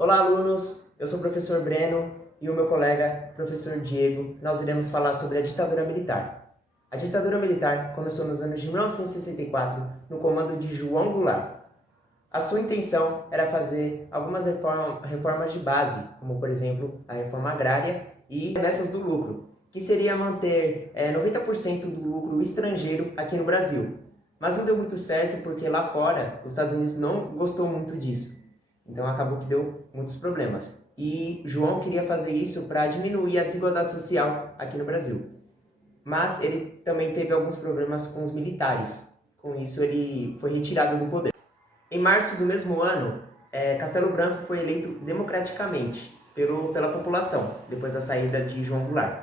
Olá, alunos! Eu sou o professor Breno e o meu colega, professor Diego. Nós iremos falar sobre a ditadura militar. A ditadura militar começou nos anos de 1964, no comando de João Goulart. A sua intenção era fazer algumas reformas de base, como, por exemplo, a reforma agrária e remessas do lucro, que seria manter 90% do lucro estrangeiro aqui no Brasil. Mas não deu muito certo porque lá fora, os Estados Unidos não gostou muito disso. Então acabou que deu muitos problemas. E João queria fazer isso para diminuir a desigualdade social aqui no Brasil. Mas ele também teve alguns problemas com os militares. Com isso ele foi retirado do poder. Em março do mesmo ano, Castelo Branco foi eleito democraticamente pela população, depois da saída de João Goulart.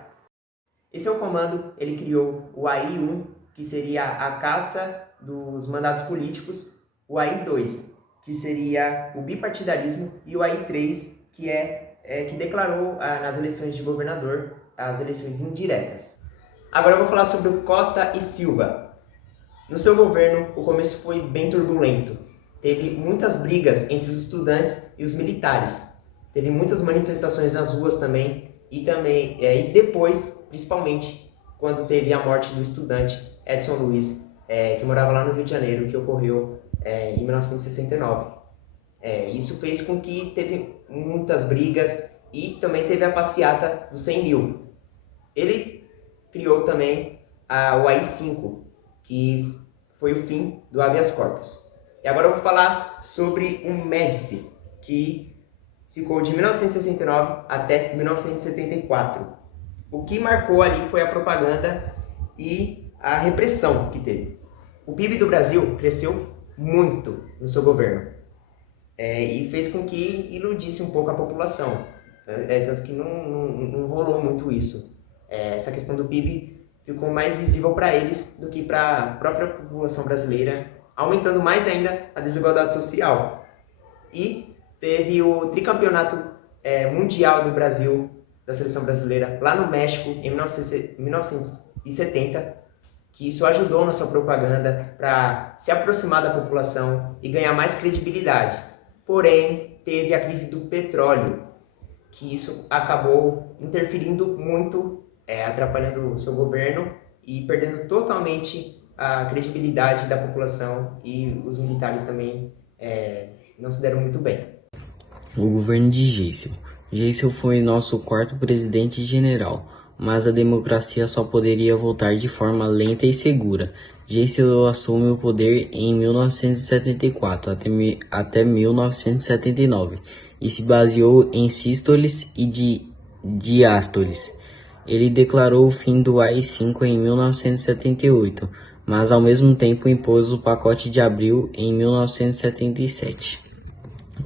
Em seu comando, ele criou o AI-1, que seria a caça dos mandatos políticos, o AI-2, que seria o bipartidarismo, e o AI-3, que declarou nas eleições de governador as eleições indiretas. Agora eu vou falar sobre o Costa e Silva. No seu governo, o começo foi bem turbulento. Teve muitas brigas entre os estudantes e os militares. Teve muitas manifestações nas ruas também, e depois, principalmente, quando teve a morte do estudante Edson Luiz, que morava lá no Rio de Janeiro, que ocorreu em 1969. Isso fez com que teve muitas brigas e também teve a passeata dos 100 mil. Ele criou também o AI-5, que foi o fim do habeas corpus. E agora eu vou falar sobre o Médici, que ficou de 1969 até 1974. O que marcou ali foi a propaganda e a repressão que teve. O PIB do Brasil cresceu muito no seu governo e fez com que iludisse um pouco a população. Tanto que não rolou muito isso. Essa questão do PIB ficou mais visível para eles do que para a própria população brasileira, aumentando mais ainda a desigualdade social. E teve o tricampeonato mundial do Brasil, da seleção brasileira, lá no México, em 1970, que isso ajudou nossa propaganda para se aproximar da população e ganhar mais credibilidade. Porém, teve a crise do petróleo, que isso acabou interferindo muito, atrapalhando o seu governo e perdendo totalmente a credibilidade da população, e os militares também não se deram muito bem. O governo de Geisel. Geisel foi nosso quarto presidente general, mas a democracia só poderia voltar de forma lenta e segura. Geisel assume o poder em 1974 até 1979 e se baseou em sístoles e diástoles. Ele declarou o fim do AI-5 em 1978, mas ao mesmo tempo impôs o Pacote de Abril em 1977.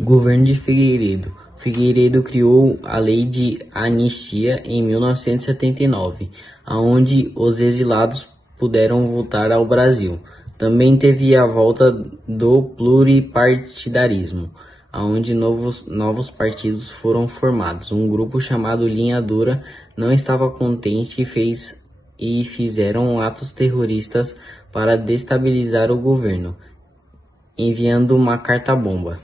Governo de Figueiredo. Figueiredo criou a Lei de Anistia em 1979, onde os exilados puderam voltar ao Brasil. Também teve a volta do pluripartidarismo, onde novos partidos foram formados. Um grupo chamado Linha Dura não estava contente e fizeram atos terroristas para destabilizar o governo, enviando uma carta-bomba.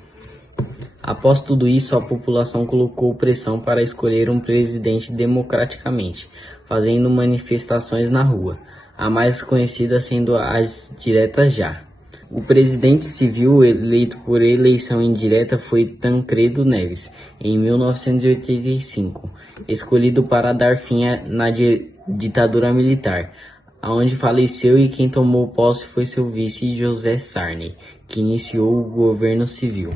Após tudo isso, a população colocou pressão para escolher um presidente democraticamente, fazendo manifestações na rua, a mais conhecida sendo as diretas já. O presidente civil eleito por eleição indireta foi Tancredo Neves, em 1985, escolhido para dar fim na ditadura militar, onde faleceu, e quem tomou posse foi seu vice José Sarney, que iniciou o governo civil.